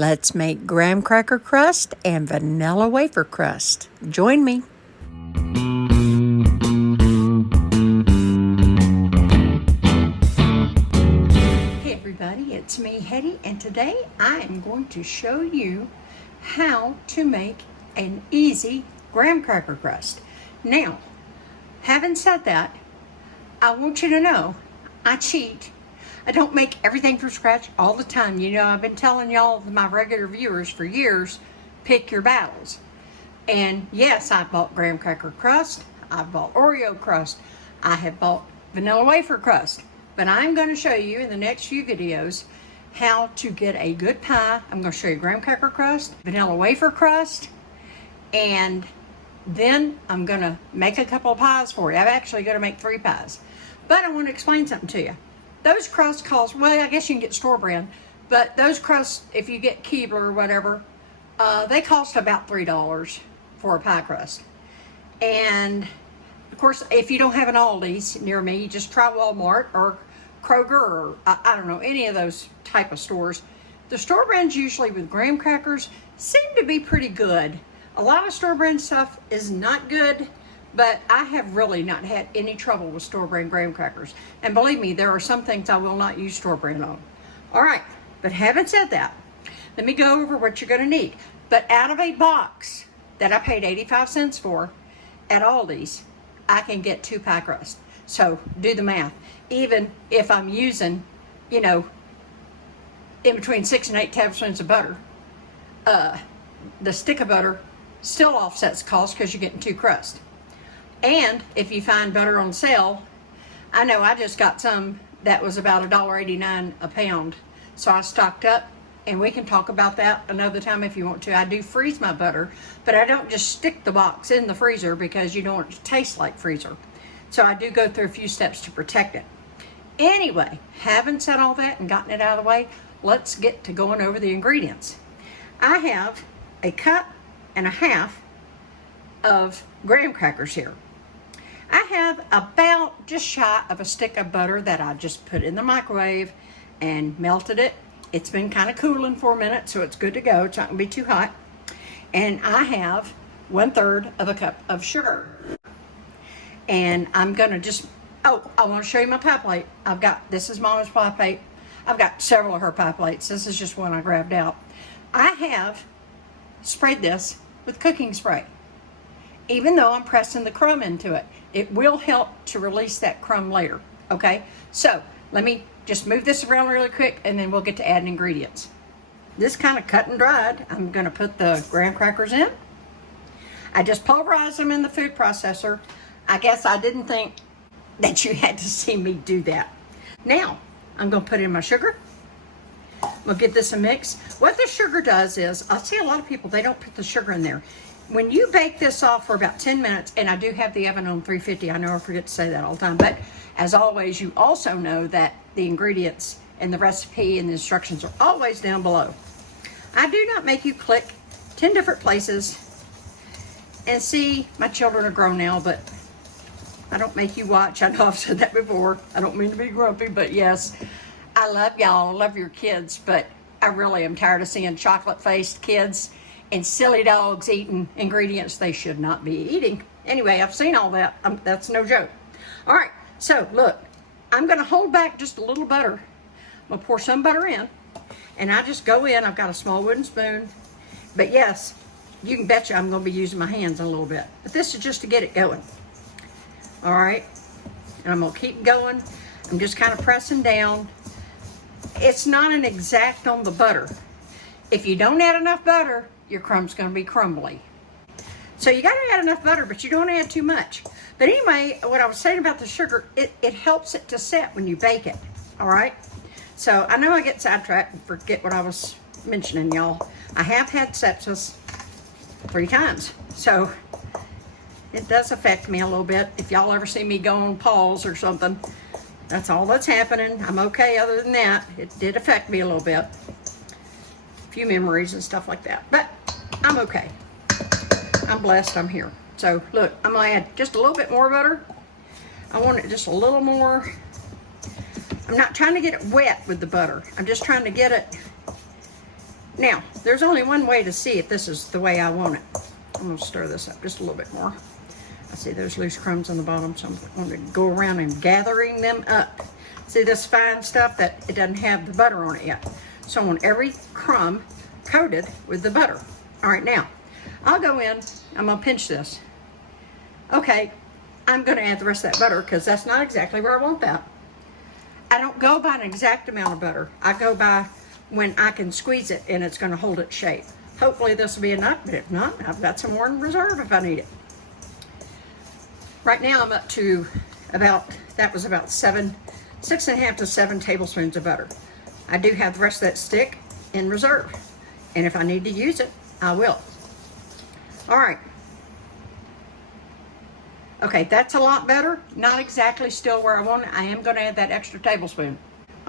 Let's make graham cracker crust and vanilla wafer crust. Join me. Hey everybody, it's me, Hetty, and today I am going to show you how to make an easy graham cracker crust. Now, having said that, I want you to know I cheat. I don't make everything from scratch all the time. You know, I've been telling y'all, my regular viewers, for years, pick your battles. And yes, I bought graham cracker crust. I bought Oreo crust. I have bought vanilla wafer crust. But I'm going to show you in the next few videos how to get a good pie. I'm going to show you graham cracker crust, vanilla wafer crust, and then I'm going to make a couple of pies for you. I'm actually going to make 3 pies. But I want to explain something to you. Those crusts cost, well, I guess you can get store brand, but those crusts, if you get Keebler or whatever, they cost about $3 for a pie crust. And of course, if you don't have an Aldi's near me, you just try Walmart or Kroger or I don't know, any of those type of stores. The store brands usually with graham crackers seem to be pretty good. A lot of store brand stuff is not good, but I have really not had any trouble with store brand graham crackers. And believe me, there are some things I will not use store brand on. All right, but having said that, let me go over what you're gonna need. But out of a box that I paid 85 cents for at Aldi's, I can get 2 pie crusts. So do the math. Even if I'm using, you know, in between 6 and 8 tablespoons of butter, the stick of butter still offsets the cost because you're getting 2 crusts. And if you find butter on sale, I know I just got some that was about $1.89 a pound. So I stocked up, and we can talk about that another time if you want to. I do freeze my butter, but I don't just stick the box in the freezer because you don't want it to taste like freezer. So I do go through a few steps to protect it. Anyway, having said all that and gotten it out of the way, let's get to going over the ingredients. I have a cup and a half of graham crackers here. I have about just shy of a stick of butter that I just put in the microwave and melted it. It's been kind of cooling for a minute, so it's good to go. It's not gonna be too hot. And I have 1/3 of a cup of sugar. And I'm gonna just, oh, I wanna show you my pie plate. This is Mama's pie plate. I've got several of her pie plates. This is just one I grabbed out. I have sprayed this with cooking spray. Even though I'm pressing the crumb into it, it will help to release that crumb later, okay? So let me just move this around really quick and then we'll get to adding ingredients. This kind of cut and dried. I'm gonna put the graham crackers in. I just pulverized them in the food processor. I guess I didn't think that you had to see me do that. Now, I'm gonna put in my sugar. We'll give this a mix. What the sugar does is, I see a lot of people, they don't put the sugar in there. When you bake this off for about 10 minutes, and I do have the oven on 350, I know I forget to say that all the time, but as always, you also know that the ingredients and the recipe and the instructions are always down below. I do not make you click 10 different places and see, my children are grown now, but I don't make you watch. I know I've said that before. I don't mean to be grumpy, but yes, I love y'all, I love your kids, but I really am tired of seeing chocolate-faced kids and silly dogs eating ingredients they should not be eating. Anyway, I've seen all that. That's no joke. All right, so look, I'm gonna hold back just a little butter. I'm gonna pour some butter in, and I just go in. I've got a small wooden spoon, but yes, you can betcha I'm gonna be using my hands a little bit. But this is just to get it going. All right, and I'm gonna keep going. I'm just kind of pressing down. It's not an exact on the butter. If you don't add enough butter, your crumb's gonna be crumbly. So you gotta add enough butter, but you don't add too much. But anyway, what I was saying about the sugar, it helps it to set when you bake it, all right? So I know I get sidetracked and forget what I was mentioning, y'all. I have had sepsis 3 times, so it does affect me a little bit. If y'all ever see me go on pause or something, that's all that's happening. I'm okay other than that. It did affect me a little bit. A few memories and stuff like that, but I'm okay. I'm blessed I'm here. So look, I'm gonna add just a little bit more butter. I want it just a little more. I'm not trying to get it wet with the butter. I'm just trying to get it Now, there's only one way to see if this is the way I want it. I'm gonna stir this up just a little bit more. I see there's loose crumbs on the bottom, so I'm going to go around and gathering them up. See this fine stuff that it doesn't have the butter on it yet. So I want every crumb coated with the butter. All right, now, I'll go in, I'm gonna pinch this. Okay, I'm gonna add the rest of that butter because that's not exactly where I want that. I don't go by an exact amount of butter. I go by when I can squeeze it and it's gonna hold its shape. Hopefully this will be enough, but if not, I've got some more in reserve if I need it. Right now I'm up to that was about 6.5 to 7 tablespoons of butter. I do have the rest of that stick in reserve. And if I need to use it, I will. All right. Okay, that's a lot better. Not exactly still where I want it. I am gonna add that extra tablespoon.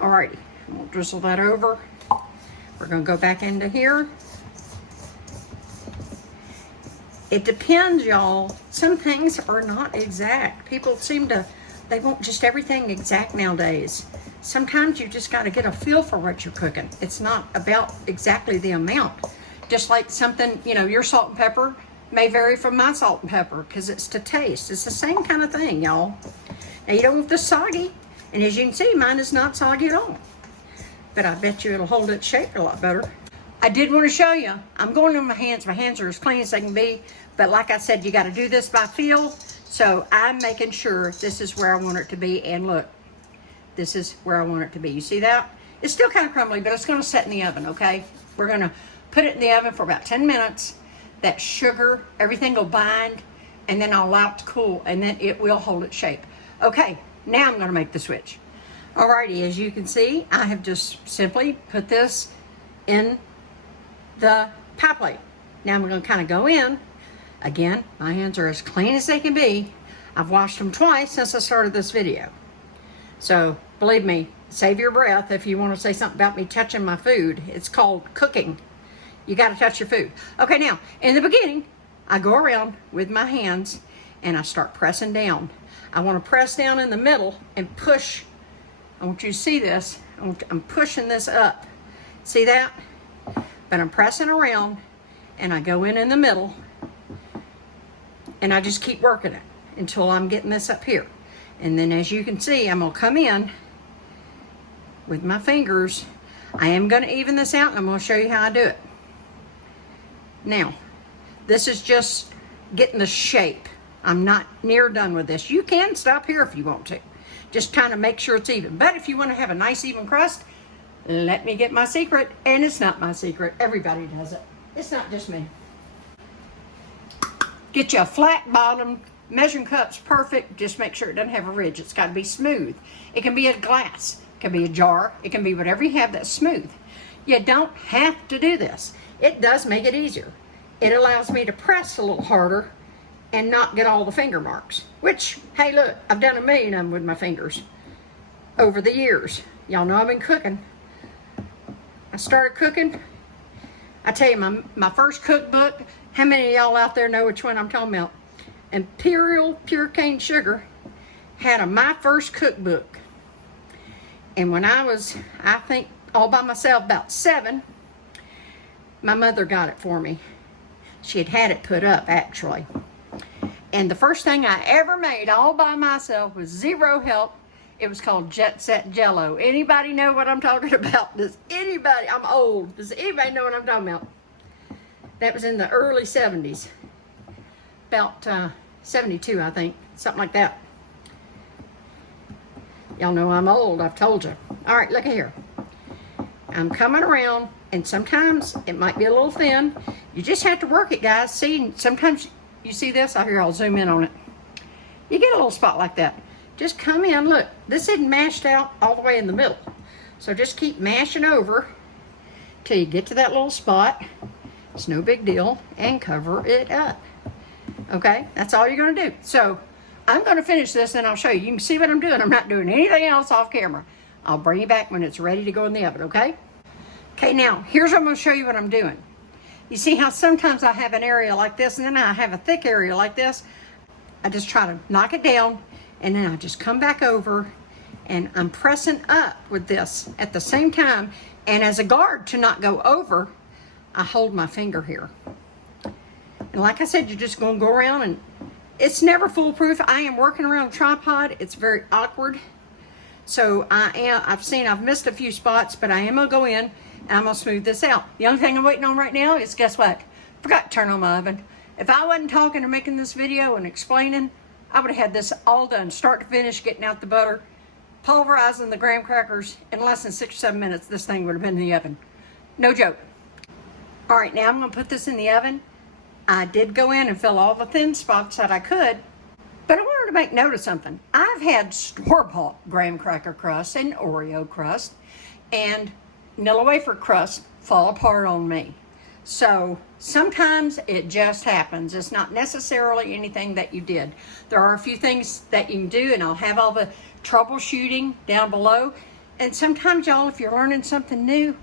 All righty, we'll drizzle that over. We're gonna go back into here. It depends, y'all. Some things are not exact. People they want just everything exact nowadays. Sometimes you just got to get a feel for what you're cooking. It's not about exactly the amount. Just like something, you know, your salt and pepper may vary from my salt and pepper because it's to taste. It's the same kind of thing, y'all. Now you don't want this soggy, and as you can see, mine is not soggy at all. But I bet you it'll hold its shape a lot better. I did want to show you, I'm going on my hands. My hands are as clean as they can be, but like I said, you got to do this by feel. So I'm making sure this is where I want it to be, and look, this is where I want it to be. You see that? It's still kind of crumbly, but it's going to set in the oven, okay? We're going to put it in the oven for about 10 minutes. That sugar, everything will bind, and then I'll allow it to cool, and then it will hold its shape. Okay, now I'm going to make the switch. Alrighty, as you can see, I have just simply put this in the pie plate. Now I'm going to kind of go in. Again, my hands are as clean as they can be. I've washed them twice since I started this video. So believe me, save your breath if you want to say something about me touching my food. It's called cooking. You got to touch your food. Okay, now, in the beginning, I go around with my hands and I start pressing down. I want to press down in the middle and push. I want you to see this. I'm pushing this up. See that? But I'm pressing around and I go in the middle and I just keep working it until I'm getting this up here. And then as you can see, I'm gonna come in with my fingers. I am gonna even this out and I'm gonna show you how I do it. Now, this is just getting the shape. I'm not near done with this. You can stop here if you want to. Just kind of make sure it's even. But if you want to have a nice even crust, let me get my secret. And it's not my secret. Everybody does it. It's not just me. Get you a flat bottom. Measuring cup's perfect. Just make sure it doesn't have a ridge. It's got to be smooth. It can be a glass. It can be a jar. It can be whatever you have that's smooth. You don't have to do this. It does make it easier. It allows me to press a little harder and not get all the finger marks. Which, hey look, I've done a million of them with my fingers over the years. Y'all know I've been cooking. I started cooking. I tell you, my first cookbook, how many of y'all out there know which one I'm talking about? Imperial Pure Cane Sugar had my first cookbook. And when I was, I think, all by myself, about 7, my mother got it for me. She had it put up, actually. And the first thing I ever made all by myself with zero help, it was called Jet Set Jello. Anybody know what I'm talking about? Does anybody, I'm old, does anybody know what I'm talking about? That was in the early 70s. About 72, I think, something like that. Y'all know I'm old, I've told you. All right, look at here. I'm coming around, and sometimes it might be a little thin. You just have to work it, guys. See, sometimes you see this? I'll zoom in on it. You get a little spot like that. Just come in, look. This isn't mashed out all the way in the middle. So just keep mashing over till you get to that little spot. It's no big deal, and cover it up. Okay, that's all you're gonna do. So I'm gonna finish this and I'll show you. You can see what I'm doing. I'm not doing anything else off camera. I'll bring you back when it's ready to go in the oven, okay? Okay, now, here's what I'm gonna show you what I'm doing. You see how sometimes I have an area like this and then I have a thick area like this? I just try to knock it down and then I just come back over and I'm pressing up with this at the same time. And as a guard to not go over, I hold my finger here. And like I said, you're just going to go around, and it's never foolproof. I am working around a tripod. It's very awkward. So I've missed a few spots, but I am going to go in and I'm going to smooth this out. The only thing I'm waiting on right now is, guess what? Forgot to turn on my oven. If I wasn't talking or making this video and explaining, I would have had this all done, start to finish, getting out the butter, pulverizing the graham crackers. In less than 6 or 7 minutes, this thing would have been in the oven. No joke. All right, now I'm going to put this in the oven. I did go in and fill all the thin spots that I could, but I wanted to make note of something. I've had store-bought graham cracker crust and Oreo crust and vanilla wafer crust fall apart on me. So sometimes it just happens. It's not necessarily anything that you did. There are a few things that you can do, and I'll have all the troubleshooting down below. And sometimes, y'all, if you're learning something new,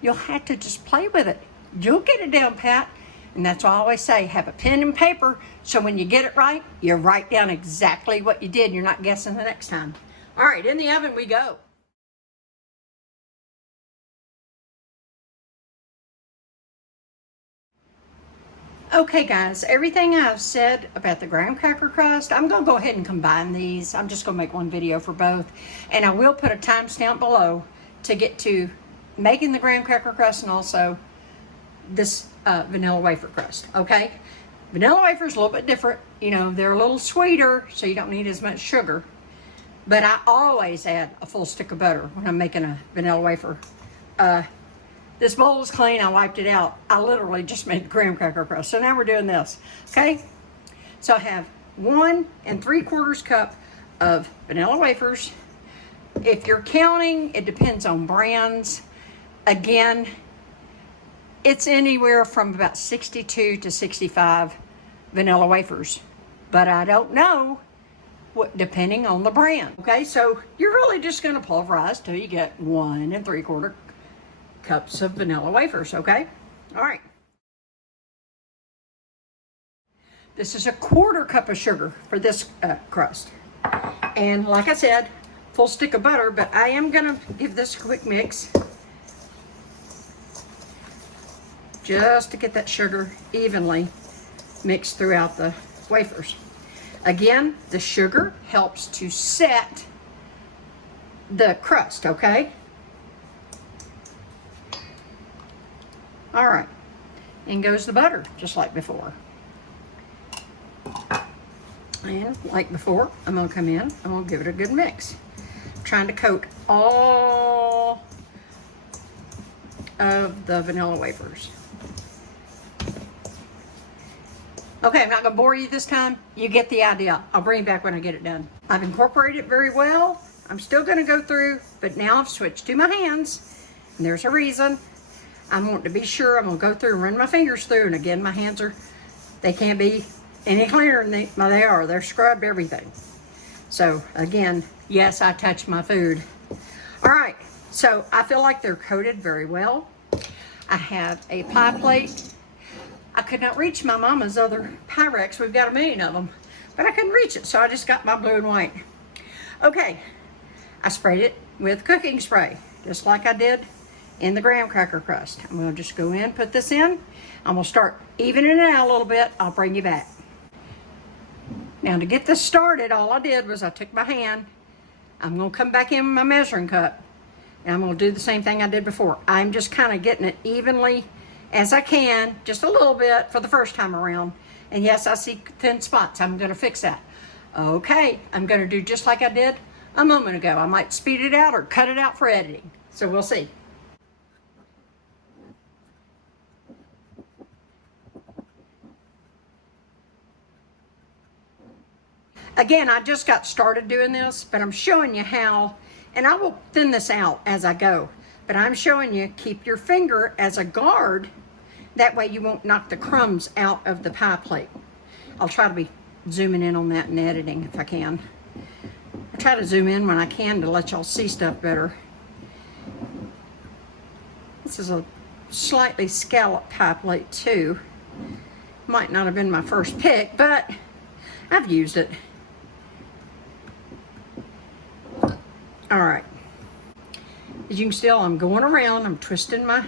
you'll have to just play with it. You'll get it down pat. And that's why I always say, have a pen and paper, so when you get it right, you write down exactly what you did. You're not guessing the next time. All right, in the oven we go. Okay, guys, everything I've said about the graham cracker crust, I'm going to go ahead and combine these. I'm just going to make one video for both. And I will put a timestamp below to get to making the graham cracker crust and also this vanilla wafer crust, okay? Vanilla wafer is a little bit different. You know, they're a little sweeter, so you don't need as much sugar. But I always add a full stick of butter when I'm making a vanilla wafer. This bowl is clean. I wiped it out. I literally just made the graham cracker crust. So now we're doing this, okay? So I have 1 3/4 cup of vanilla wafers. If you're counting, it depends on brands. Again, it's anywhere from about 62 to 65 vanilla wafers, but I don't know what, depending on the brand. Okay, so you're really just going to pulverize till you get 1 3/4 cups of vanilla wafers. Okay, all right. This is a 1/4 cup of sugar for this crust, and like I said, full stick of butter. But I am going to give this a quick mix, just to get that sugar evenly mixed throughout the wafers. Again, the sugar helps to set the crust, okay? All right, in goes the butter, just like before. And like before, I'm gonna come in, I'm gonna give it a good mix. Trying to coat all of the vanilla wafers. Okay, I'm not going to bore you this time. You get the idea. I'll bring it back when I get it done. I've incorporated it very well. I'm still going to go through, but now I've switched to my hands. And there's a reason. I want to be sure. I'm going to go through and run my fingers through. And again, my hands they can't be any cleaner than they are. They're scrubbed everything. So again, yes, I touch my food. All right, so I feel like they're coated very well. I have a pie plate. I could not reach my mama's other Pyrex. We've got a million of them, but I couldn't reach it, so I just got my blue and white. Okay, I sprayed it with cooking spray, just like I did in the graham cracker crust. I'm gonna just go in, put this in. I'm gonna start evening it out a little bit. I'll bring you back. Now to get this started, all I did was I took my hand. I'm gonna come back in with my measuring cup, and I'm gonna do the same thing I did before. I'm just kind of getting it evenly as I can, just a little bit for the first time around. And yes, I see thin spots. I'm going to fix that. Okay, I'm going to do just like I did a moment ago. I might speed it out or cut it out for editing. So we'll see. Again, I just got started doing this, but I'm showing you how, and I will thin this out as I go. But I'm showing you, keep your finger as a guard. That way you won't knock the crumbs out of the pie plate. I'll try to be zooming in on that in editing if I can. I try to zoom in when I can to let y'all see stuff better. This is a slightly scalloped pie plate too. Might not have been my first pick, but I've used it. All right. As you can see, I'm going around, I'm twisting my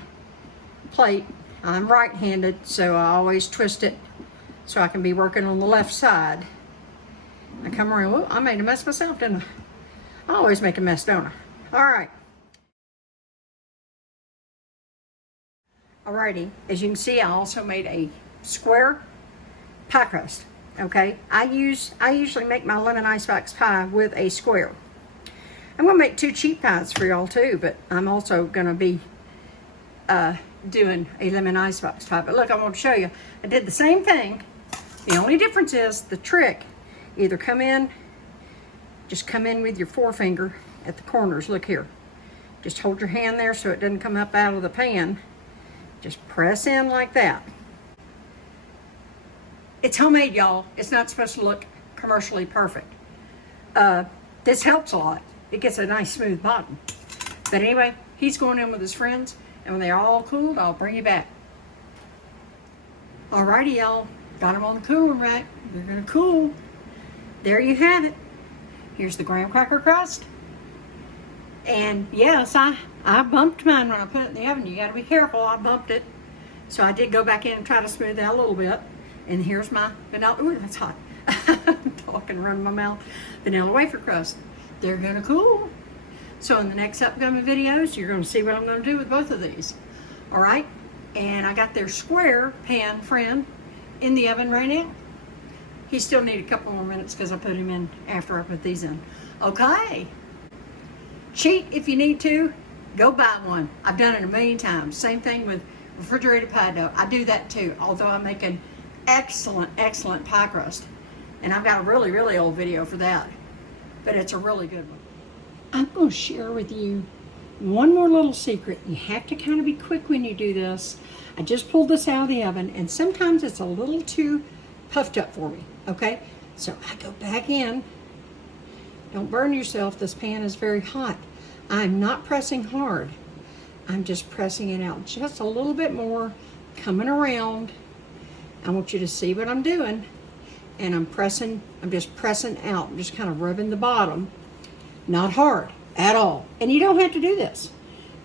plate, I'm right-handed, so I always twist it so I can be working on the left side. I come around, oh, I made a mess myself, didn't I? I always make a mess, don't I? All right. Alrighty, as you can see, I also made a square pie crust. Okay, I usually make my lemon icebox pie with a square. I'm gonna make 2 cheap pies for y'all too, but I'm also gonna be doing a lemon icebox pie. But look, I want to show you. I did the same thing. The only difference is the trick. Either just come in with your forefinger at the corners. Look here. Just hold your hand there so it doesn't come up out of the pan. Just press in like that. It's homemade, y'all. It's not supposed to look commercially perfect. This helps a lot. It gets a nice smooth bottom. But anyway, he's going in with his friends, and when they're all cooled, I'll bring you back. Alrighty, y'all. Got them on the cooling rack. They're gonna cool. There you have it. Here's the graham cracker crust. And yes, I bumped mine when I put it in the oven. You gotta be careful, I bumped it. So I did go back in and try to smooth it out a little bit. And here's my vanilla, ooh, that's hot. I'm talking, running my mouth. Vanilla wafer crust. They're gonna cool. So in the next upcoming videos, you're gonna see what I'm gonna do with both of these. All right, and I got their square pan friend in the oven right now. He still need a couple more minutes because I put him in after I put these in. Okay. Cheat if you need to, go buy one. I've done it a million times. Same thing with refrigerated pie dough. I do that too, although I make an excellent pie crust. And I've got a really, really old video for that. But it's a really good one. I'm going to share with you one more little secret. You have to kind of be quick when you do this. I just pulled this out of the oven, and sometimes it's a little too puffed up for me, okay? So I go back in. Don't burn yourself. This pan is very hot. I'm not pressing hard. I'm just pressing it out just a little bit more, coming around. I want you to see what I'm doing. And I'm just pressing out. I'm just kind of rubbing the bottom. Not hard at all. And you don't have to do this.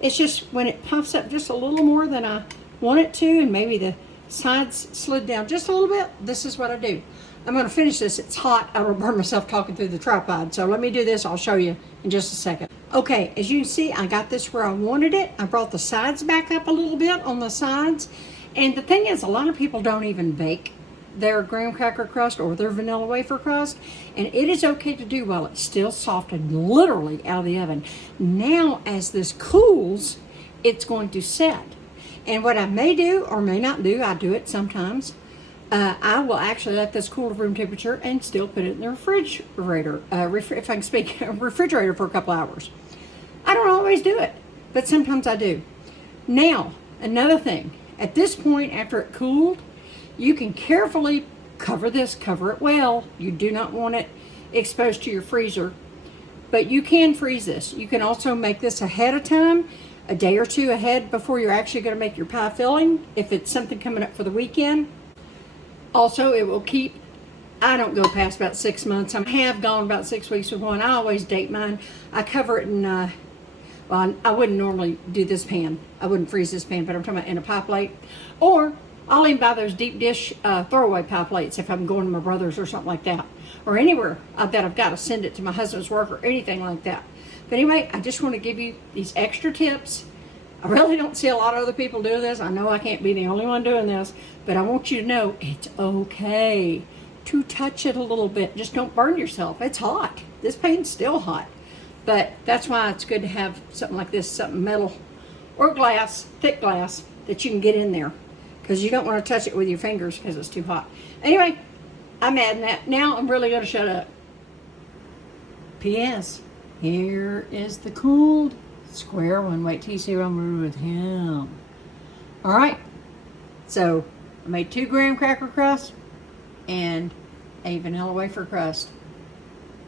It's just when it puffs up just a little more than I want it to, and maybe the sides slid down just a little bit, this is what I do. I'm going to finish this. It's hot. I don't burn myself talking through the tripod. So let me do this. I'll show you in just a second. Okay, as you can see, I got this where I wanted it. I brought the sides back up a little bit on the sides. And the thing is, a lot of people don't even bake their graham cracker crust or their vanilla wafer crust. And it is okay to do while it's still soft and literally out of the oven. Now, as this cools, it's going to set. And what I may do or may not do, I do it sometimes, I will actually let this cool to room temperature and still put it in the refrigerator, if I can speak, refrigerator for a couple hours. I don't always do it, but sometimes I do. Now, another thing, at this point after it cooled, you can carefully cover it well. You do not want it exposed to your freezer, but you can freeze this. You can also make this ahead of time, a day or two ahead before you're actually going to make your pie filling, if it's something coming up for the weekend. Also, it will keep, I don't go past about 6 months. I have gone about 6 weeks with one. I always date mine. I cover it in, well, I wouldn't normally do this pan. I wouldn't freeze this pan, but I'm talking about in a pie plate. Or I'll even buy those deep dish throwaway pie plates if I'm going to my brother's or something like that. Or anywhere that I've got to send it to my husband's work or anything like that. But anyway, I just want to give you these extra tips. I really don't see a lot of other people do this. I know I can't be the only one doing this, but I want you to know it's okay to touch it a little bit. Just don't burn yourself. It's hot. This pan's still hot. But that's why it's good to have something like this, something metal or glass, thick glass, that you can get in there. Because you don't want to touch it with your fingers because it's too hot. Anyway, I'm adding that. Now I'm really going to shut up. P.S. Here is the cooled square one. Wait till you see what I'm going to do with him. Alright. So, I made 2 graham cracker crusts and a vanilla wafer crust.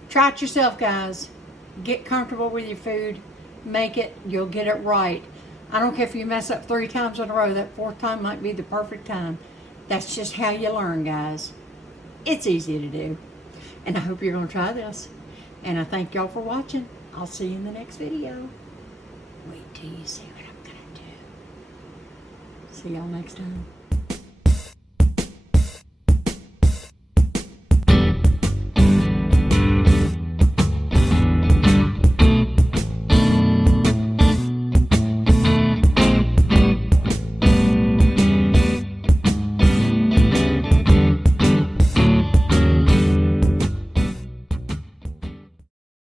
Try it yourself, guys. Get comfortable with your food. Make it. You'll get it right. I don't care if you mess up 3 times in a row. That 4th time might be the perfect time. That's just how you learn, guys. It's easy to do. And I hope you're going to try this. And I thank y'all for watching. I'll see you in the next video. Wait till you see what I'm going to do. See y'all next time.